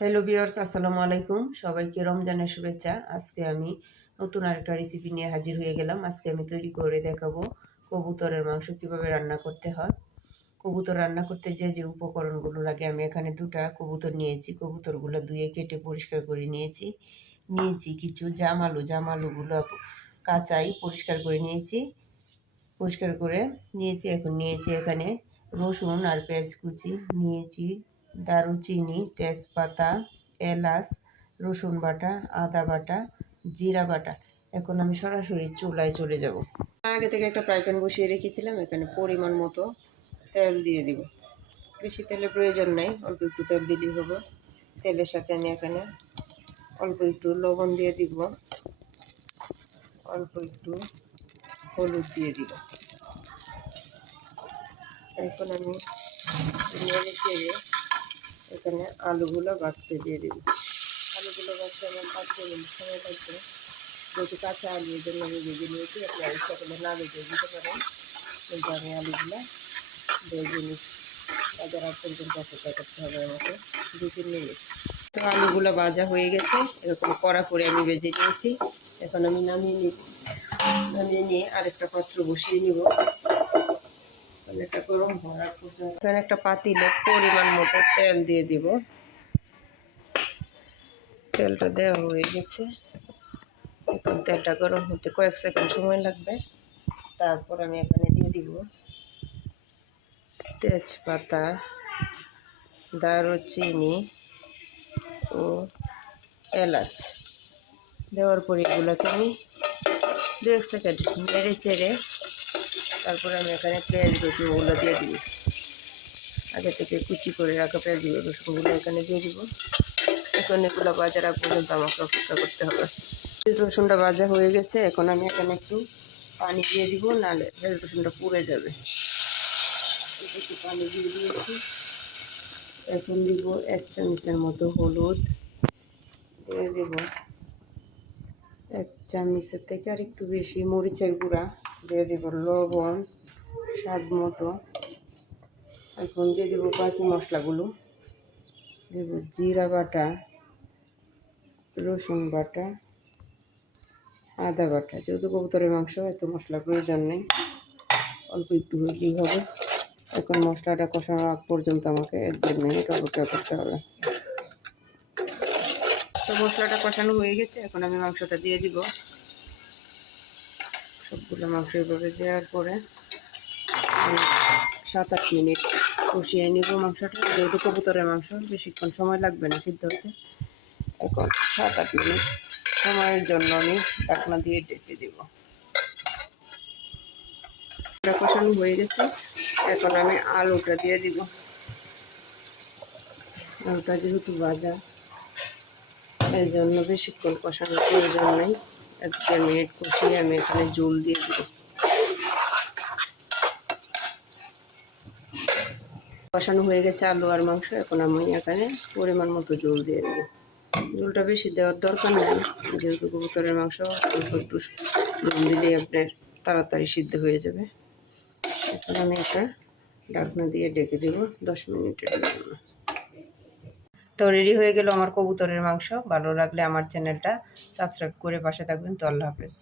Hello viewers, আসসালামু আলাইকুম। সবাইকে রমজানের শুভেচ্ছা। আজকে আমি নতুন আরেকটা রেসিপি নিয়ে হাজির হয়ে গেলাম। আজকে আমি তৈরি করে দেখাবো কবুতরের মাংস কিভাবে রান্না করতে হয়। কবুতর রান্না করতে যে উপকরণগুলো লাগে, আমি এখানে 2টা কবুতর নিয়েছি। কবুতরগুলো ধুয়ে কেটে পরিষ্কার করে নিয়েছি কিছু জামালুগুলো কাঁচাই পরিষ্কার করে নিয়েছি। এখন নিয়েছি এখানে রসুন আর পেঁয়াজ কুচি নিয়েছি, দারুচিনি, তেজপাতা, এলাচ, রসুন বাটা, আদা বাটা, জিরা বাটা। এখন আমি সরাসরি চুলায় চলে যাব। আগে থেকে একটা ফ্রাই প্যান বসিয়ে রেখেছিলাম, এখানে পরিমাণ মতো তেল দিয়ে দিব। বেশি তেলের প্রয়োজন নেই, অল্প একটু তেল দিলেই হবে। তেলের সাথে আমি এখানে অল্প একটু লবণ দিয়ে দিব, অল্প একটু হলুদ দিয়ে দিব। এখন আমি নেড়ে চেড়ে এখানে আলুগুলো ভাজতে দিয়ে দেবো। আলুগুলো ভাজতে আমার 5 মিনিট সময় লাগবে। যেহেতু কাঁচা আলু, এর জন্য আমি ভেজে নিয়েছি। আপনি ইচ্ছা করলে না ভেজে দিতে পারেন, কিন্তু আমি আলুগুলো ভেজে নিচ্ছি। ভাজার আগ পর্যন্ত অপেক্ষা করতে হবে আমাকে 2-3 মিনিট। তো আলুগুলো ভাজা হয়ে গেছে, এরকম কড়া করে আমি ভেজে নিয়েছি। এখন আমি নামিয়ে নিয়ে আরেকটা পাত্র বসিয়ে নিব। এটা গরম হওয়ার পর্যন্ত এখানে একটা পাতিলে পরিমাণ মতো তেল দিয়ে দিব। তেলটা দেওয়া হয়ে গেছে। এখন তেলটা গরম হতে কয়েক সেকেন্ড সময় লাগবে। তারপর আমি এখানে দিয়ে দিব তেজপাতা, দারুচিনি ও এলাচ। দেওয়ার পরে এগুলোকে আমি 2 সেকেন্ড নেড়ে চেড়ে তারপরে আমি এখানে পেঁয়াজ রসুনগুলো দিয়ে দিব। আগে থেকে কুচি করে রাখা পেঁয়াজ রসুনগুলো এখানে দিয়ে দিব। এখন এগুলো ভাজার আগ পর্যন্ত আমাকে অপেক্ষা করতে হবে। রসুনটা ভাজা হয়ে গেছে, এখন আমি এখানে একটু পানি দিয়ে দিব, নাহলে রসুনটা পুড়ে যাবে। একটু পানি দিয়ে দিয়েছি। এখন দিব 1 চামচের মতো হলুদ, দিয়ে দেব 1 চামচের থেকে আর একটু বেশি মরিচের গুঁড়া, দিয়ে দেব লবণ স্বাদ মতো। এখন দিয়ে দেব বাকি মশলাগুলো। দেব জিরা বাটা, রসুন বাটা, আদা বাটা। যেহেতু কবুতরের মাংস, এত মশলা প্রয়োজন নেই, অল্প একটু হলেই হবে। এখন মশলাটা কষানোর আগ পর্যন্ত আমাকে 1-1.5 মিনিট অপেক্ষা করতে হবে। তো মশলাটা কষানো হয়ে গেছে, এখন আমি মাংসটা দিয়ে দিব। সবগুলো মাংস এভাবে দেওয়ার পরে 7-8 মিনিট কষিয়ে নিব মাংসটা। যেহেতু কবুতরের মাংস বেশিক্ষণ সময় লাগবে না সিদ্ধ হতে। এখন 7-8 মিনিট সময়ের জন্য আমি ঢাকনা দিয়ে ঢেকে দেব। কষানো হয়ে গেছে, এখন আমি আলুটা দিয়ে দিব। আলুটা যেহেতু ভাজা, এর জন্য বেশিক্ষণ কষানোর প্রয়োজন নেই। 1-1.5 মিনিট কষিয়ে আমি এখানে জল দিয়ে দিব। কষানো হয়ে গেছে আলু আর মাংস, এখন আমি এখানে পরিমাণ মতো জল দিয়ে দেবো। জলটা বেশি দেওয়ার দরকার নেই, যেহেতু কবুতরের মাংস অল্প একটু জল দিলেই আপনার তাড়াতাড়ি সিদ্ধ হয়ে যাবে। এখন আমি এটা ঢাকনা দিয়ে ঢেকে দেবো 10 মিনিটের জন্য। তো রেডি হয়ে গেল আমার কবুতরের মাংস। ভালো লাগলে আমার চ্যানেলটা সাবস্ক্রাইব করে পাশে থাকবেন। তো আল্লাহ হাফেজ।